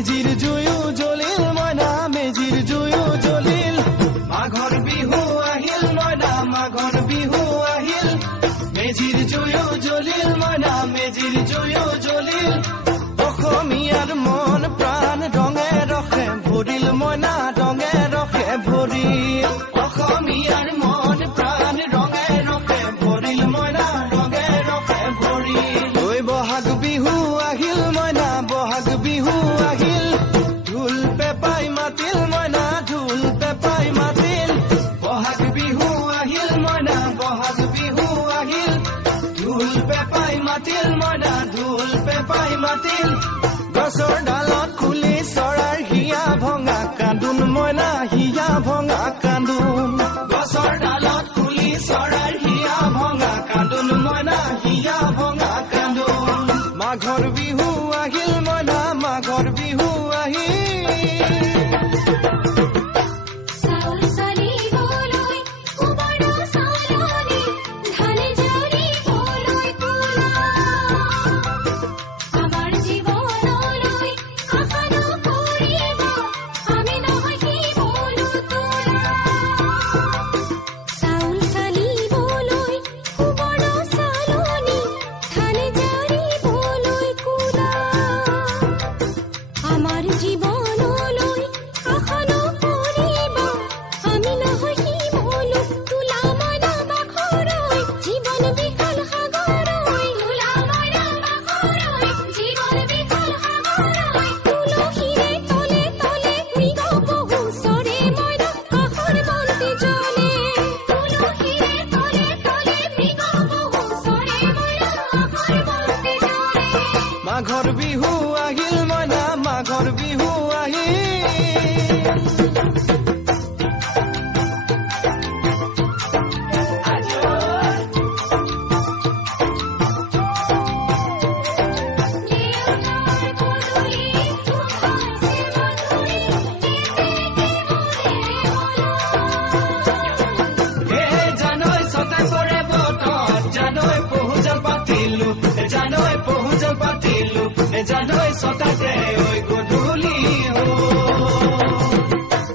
মেজিৰ জুয়ো জ্বলিল মইনা মেজিৰ জুয়ো জ্বলিল মাঘৰ বিহু আহিল মইনা মাঘৰ বিহু আহিল মেজিৰ জুয়ো জ্বলিল মইনা মেজিৰ জুয়ো জ্বলিল অসমীয়াৰ মন প্ৰাণ ৰঙে ৰখে ভৰিল মইনা ৰঙে ৰখে ভৰিল অসমীয়াৰ মন প্ৰাণ ৰঙে ৰখে ভৰিল মইনা ৰঙে ৰখে ভৰিল ঐ বহাগ বিহু আহিল মইনা বহাগ বিহু আহিল ঢোল পেপাই মাতিল মইনা ঢোল পেপাই মাতিল বহাগ বিহু আহিল মইনা বহাগ বিহু আহিল ঢোল পেপাই মাতিল মইনা ঢোল পেপাই মাতিল গছৰ ডালত খুলি চৰাৰ হিয়া ভঙা কান্দোন মইনা হিয়া ভঙা কান্দোন গছৰ ডালত খুলি চৰাৰ হিয়া ভঙা কান্দোন মইনা হিয়া ভঙা কান্দোন মাঘৰ বিহু আহিল মইনা মাঘৰ বিহু আহিল মাঘৰ বিহু আহিল মইনা মাঘৰ বিহু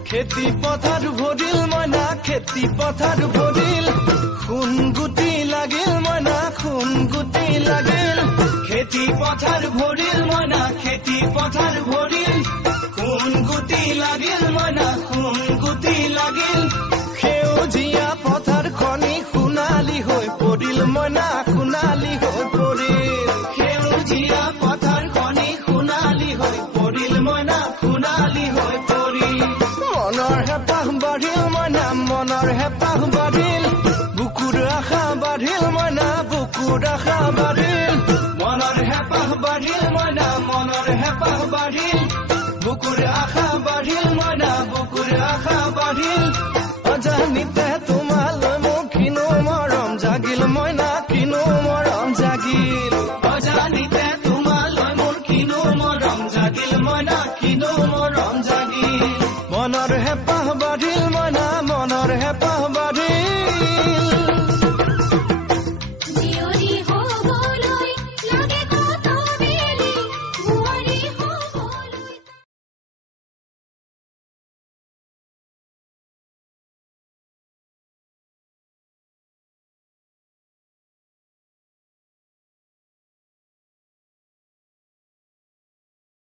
খেতি পথাৰ ভৰিল মইনা খেতি পথাৰ ভৰিল খুন গুটি লাগিল মইনা খুন গুটি লাগিল খেতি পথাৰ ভৰিল মইনা খেতি পথাৰ ভৰিল খুন গুটি লাগিল মইনা খুন গুটি লাগিল সেউজীয়া পথাৰ খনি সোণালী হৈ পৰিল মইনা সোণালী হৈ পৰিল সেউজীয়া পথাৰ খনি সোণালী হৈ পৰিল মইনা সোণালী হৈ পৰিল মনৰ হেঁপাহ বাঢ়িল মইনা মনৰ হেঁপাহ বাঢ়িল বুকুৰ আশা বাঢ়িল মইনা বুকুৰ আশা বাঢ়িল মনৰ হেঁপাহ বাঢ়িল মইনা মনৰ হেঁপাহ বাঢ়িল বুকুৰ আশা বাঢ়িল মইনা বুকুৰ আশা বাঢ়িল অজানিতে